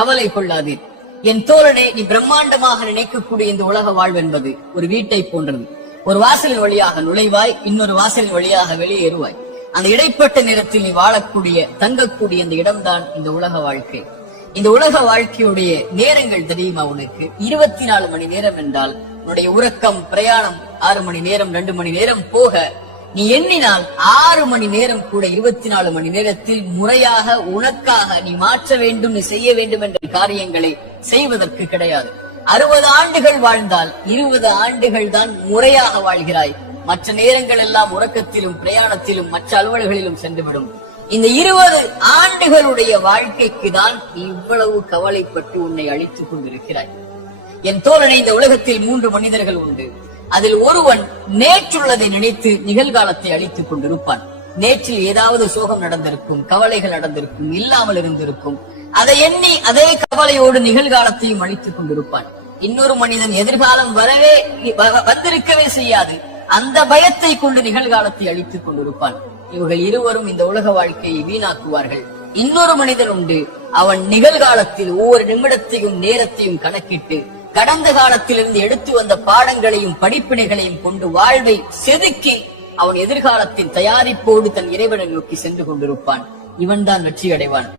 கவலை கொள்ளாதீர். என் தோழனே, நீ பிரம்மாண்டமாக நினைக்கக்கூடிய இந்த உலக வாழ்வு என்பது ஒரு வீட்டை போன்றது. ஒரு வாசலின் வழியாக நுழைவாய், இன்னொரு வாசலின் வழியாக வெளியேறுவாய். அந்த இடைப்பட்ட நேரத்தில் நீ வாழக்கூடிய தங்கக்கூடிய இந்த இடம்தான் இந்த உலக வாழ்க்கை. இந்த உலக வாழ்க்கையுடைய நேரங்கள் தெரியுமா உனக்கு? 24 மணி நேரம் என்றால் உன்னுடைய உறக்கம், பிரயாணம் 6 மணி நேரம், 2 மணி நேரம் போக நீ எண்ணினால் 6 மணி நேரம் கூட 24 மணி நேரத்தில் முறையாக உனக்காக நீ மாற்ற வேண்டும், நீ செய்ய வேண்டும் என்ற காரியங்களை செய்வதற்கு கிடையாது. 60 ஆண்டுகள் வாழ்ந்தால் 20 ஆண்டுகள் தான் முறையாக வாழ்கிறாய். மற்ற நேரங்கள் எல்லாம் உறக்கத்திலும், பிரயாணத்திலும், மற்ற அலுவல்களிலும் சென்றுவிடும். இந்த 20 ஆண்டுகளுடைய வாழ்க்கைக்கு தான் நீ இவ்வளவு கவலைப்பட்டு உன்னை அழித்துக் கொண்டிருக்கிறாய். என் தோழனை, இந்த உலகத்தில் 3 மனிதர்கள் உண்டு. அதில் ஒருவன் நேற்றுள்ளதை நினைத்து நிகழ்காலத்தை அழித்துக் கொண்டிருப்பான். நேற்றில் ஏதாவது சோகம் நடந்திருக்கும், கவலைகள் நடந்திருக்கும், இல்லாமல் இருந்திருக்கும். அதை எண்ணி அதே கவலையோடு நிகழ்காலத்தையும் அழித்துக் கொண்டிருப்பான். இன்னொரு மனிதன் எதிர்காலம் வந்திருக்கவே செய்யாது, அந்த பயத்தை கொண்டு நிகழ்காலத்தை அழித்துக் கொண்டிருப்பான். இவர்கள் இருவரும் இந்த உலக வாழ்க்கையை வீணாக்குவார்கள். இன்னொரு மனிதன் உண்டு, அவன் நிகழ்காலத்தில் ஒவ்வொரு நிமிடத்தையும் நேரத்தையும் கணக்கிட்டு கடந்த காலத்திலிருந்து எடுத்து வந்த பாடங்களையும் படிப்பினைகளையும் கொண்டு வாழ்வை செதுக்கி அவன் எதிர்காலத்தின் தயாரிப்போடு தன் இறைவனை நோக்கி சென்று கொண்டிருப்பான். இவன் தான் வெற்றி அடைவான்.